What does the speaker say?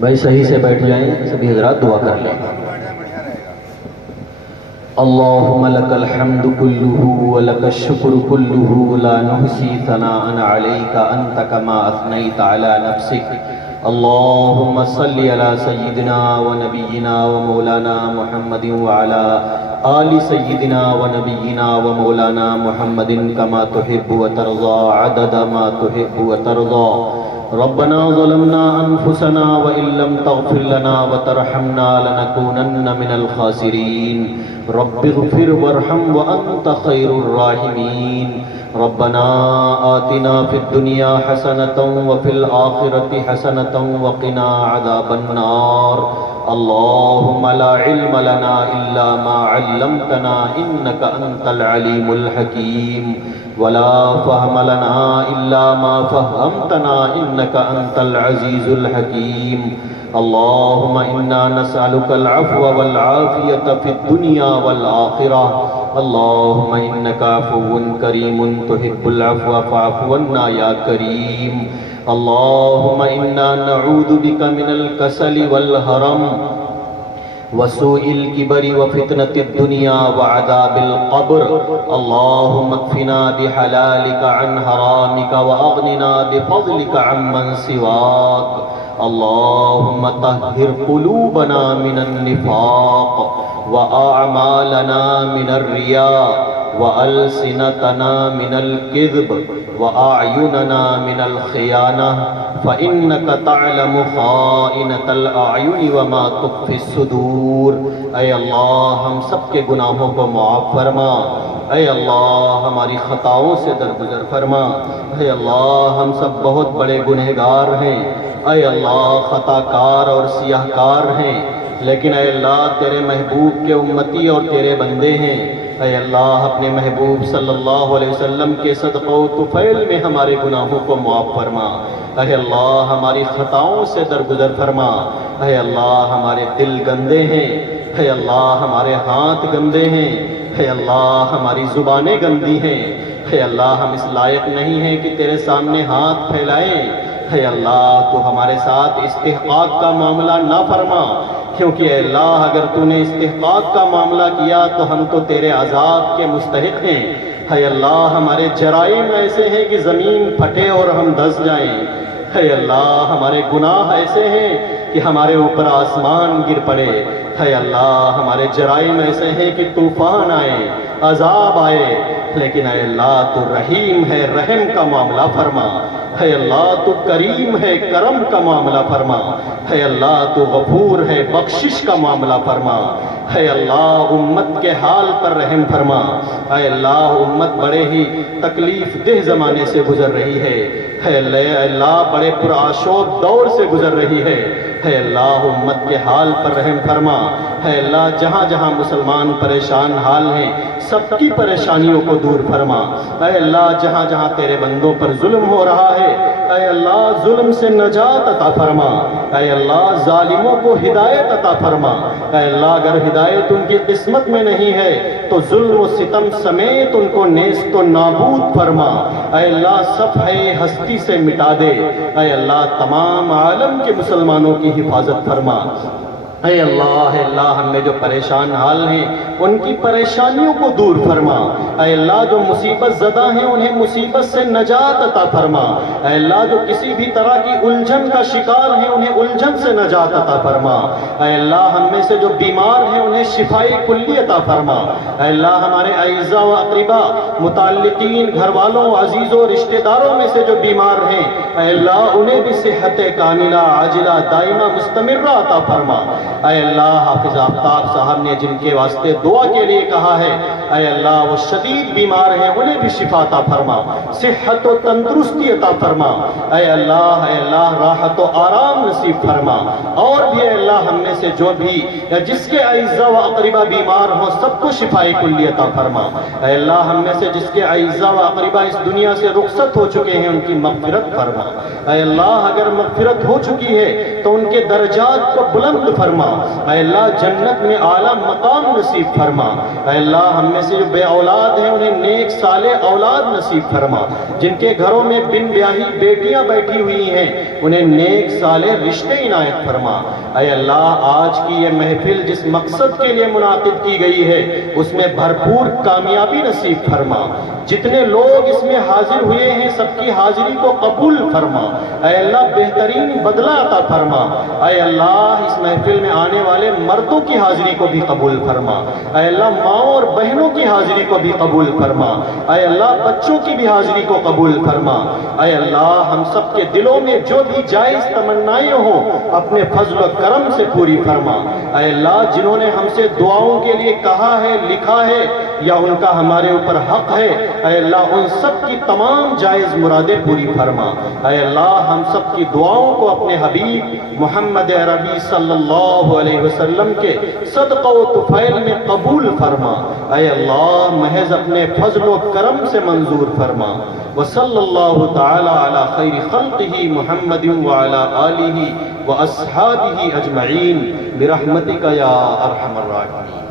بھائی صحیح سے بیٹھ جائیں، سبھی حضرات دعا کر لیں۔ اللہم لک الحمد کلہ ولک الشکر کلہ لا نحصی ثناء علیک انت کما اثنیت علی نفسک۔ اللہم صلی علی سیدنا و نبینا و مولانا محمد وعلی آل سیدنا و نبینا و مولانا محمد کما تحب و ترضى عدد ما تحب و ترضى۔ ربنا ظلمنا انفسنا وان لم تغفر لنا وترحمنا لنكونن من الخاسرين۔ رب اغفر وارحم وانت خير الراحمين۔ ربنا آتنا في الدنيا حسنة وفي الآخرة حسنة وقنا عذاب النار۔ اللهم لا علم لنا إلا ما علمتنا إنك أنت العليم الحكيم، ولا فهم لنا إلا ما فهمتنا إنك أنت العزيز الحكيم۔ اللهم إنا نسألك العفو والعافية في الدنيا والآخرة۔ اللهم إنك عفو كريم تحب العفو فاعف عنا يا كريم۔ اللهم إنا نعوذ بك من الكسل والهرم وسوء الكبر وفتنة الدنيا وعذاب القبر۔ اللهم اكفنا بحلالك عن حرامك وأغننا بفضلك عمن سواك۔ اللهم طهر قلوبنا من النفاق وأعمالنا من الرياء وألسنتنا من الكذب وأعيننا من الخيانة، فإنك تعلم خائنة الأعين وما تخفي الصدور۔ اے اللہ ہم سب کے گناہوں کو معاف فرما، اے اللہ ہماری خطاؤں سے درگزر فرما۔ اے اللہ ہم سب بہت بڑے گنہگار ہیں، اے اللہ خطا کار اور سیاہ کار ہیں، لیکن اے اللہ تیرے محبوب کے امتی اور تیرے بندے ہیں۔ اے اللہ اپنے محبوب صلی اللہ علیہ وسلم کے صدقہ و طفیل میں ہمارے گناہوں کو معاف فرما۔ اے اللہ ہماری خطاؤں سے درگزر فرما۔ اے اللہ ہمارے دل گندے ہیں، اے اللہ ہمارے ہاتھ گندے ہیں، اے اللہ ہماری زبانیں گندی ہیں، اے اللہ ہم اس لائق نہیں ہیں کہ تیرے سامنے ہاتھ پھیلائیں۔ اے اللہ تو ہمارے ساتھ استحقاق کا معاملہ نہ فرما، کیونکہ اے اللہ اگر تو نے استحقاق کا معاملہ کیا تو ہم تو تیرے عذاب کے مستحق ہیں۔ اے اللہ ہمارے جرائم ایسے ہیں کہ زمین پھٹے اور ہم دھس جائیں۔ اے اللہ ہمارے گناہ ایسے ہیں کہ ہمارے اوپر آسمان گر پڑے۔ اے اللہ ہمارے جرائم ایسے ہیں کہ طوفان آئے، عذاب آئے، لیکن اے اللہ تو رحیم ہے، رحم کا معاملہ فرما۔ اے اللہ تو کریم ہے، کرم کا معاملہ فرما۔ اے اللہ تو غفور ہے، بخشش کا معاملہ فرما۔ اے اللہ امت کے حال پر رحم فرما۔ اے اللہ امت بڑے ہی تکلیف دہ زمانے سے گزر رہی ہے۔ اے اللہ بڑے پرآشوب دور سے گزر رہی ہے۔ اے اللہ امت کے حال پر رحم فرما۔ اے اللہ جہاں جہاں مسلمان پریشان حال ہیں سب کی پریشانیوں کو دور فرما۔ اے اللہ جہاں جہاں تیرے بندوں پر ظلم ہو رہا ہے، اے اللہ ظلم سے نجات عطا فرما۔ اے اللہ ظالموں کو ہدایت عطا فرما۔ اے اللہ اگر ہدایت ان کی قسمت میں نہیں ہے تو ظلم و ستم سمیت ان کو نیست و نابود فرما۔ اے اللہ صفحہ ہستی سے مٹا دے۔ اے اللہ تمام عالم کے مسلمانوں کی حفاظت فرما۔ اے اللہ ہم میں جو پریشان حال ہیں ان کی پریشانیوں کو دور فرما۔ اے اللہ جو مصیبت زدہ ہیں انہیں مصیبت سے نجات عطا فرما۔ اے اللہ جو کسی بھی طرح کی الجھن کا شکار ہیں انہیں الجھن سے نجات عطا فرما۔ اے اللہ ہم میں سے جو بیمار ہیں انہیں شفائی کلی عطا فرما۔ اے اللہ ہمارے اعزاء و اقربا، متعلقین، گھر والوں، عزیزوں، رشتہ داروں میں سے جو بیمار ہیں اے اللہ انہیں بھی صحت کاملہ عاجلہ دائمہ مستمرہ عطا فرما۔ اے اللہ حافظ آفتاب صاحب نے جن کے واسطے دعا کے لیے کہا ہے اے اللہ وہ شدید بیمار ہیں انہیں بھی شفا عطا فرما، صحت و تندرستی عطا فرما۔ اے اللہ راحت و آرام نصیب فرما۔ اور بھی اے اللہ ہم میں سے جو بھی یا جس کے اعزاء و اقربا بیمار ہوں سب کو شفائی کلی عطا فرما۔ اے اللہ ہم میں سے جس کے اعزاء و اقربا اس دنیا سے رخصت ہو چکے ہیں ان کی مغفرت فرما۔ اے اللہ اگر مغفرت ہو چکی ہے تو ان کے درجات کو بلند فرما۔ اے اللہ جنت میں اعلیٰ مقام نصیب فرما۔ اے اللہ ہم میں سے جو بے اولاد ہیں انہیں نیک صالح اولاد نصیب فرما، جن کے گھروں میں بن بیاہی بیٹیاں بیٹھی ہوئی ہیں انہیں نیک صالح رشتے عنایت فرما۔ اے اللہ آج کی یہ محفل جس مقصد کے لیے منعقد کی گئی ہے اس میں بھرپور کامیابی نصیب فرما، جتنے لوگ اس میں حاضر ہوئے ہیں سب کی حاضری کو قبول فرما۔ اے اللہ بہترین بدلہ عطا فرما۔ اے اللہ اس محفل میں آنے والے مردوں کی حاضری کو بھی قبول فرما۔ اے اللہ ماؤں اور بہنوں کی حاضری کو بھی قبول فرما۔ اے اللہ بچوں کی بھی حاضری کو قبول فرما۔ اے اللہ ہم سب کے دلوں میں جو بھی جائز تمنائیں ہوں اپنے فضل و کرم سے پوری فرما۔ اے اللہ جنہوں نے ہم سے دعاؤں کے لیے کہا ہے لکھا ہے یا ان کا ہمارے اوپر حق ہے اے اللہ ان سب کی تمام جائز مرادیں پوری فرما۔ اے اللہ ہم سب کی دعاؤں کو اپنے حبیب محمد عربی صلی اللہ علیہ وسلم کے صدقہ و طفیل میں قبول فرما۔ اے اللہ محض اپنے فضل و کرم سے منظور فرما۔ وصلی اللہ تعالی علی خیر خلقہ محمد وعلی آلہ واصحابہ اجمعین برحمتک یا ارحم الراحمین۔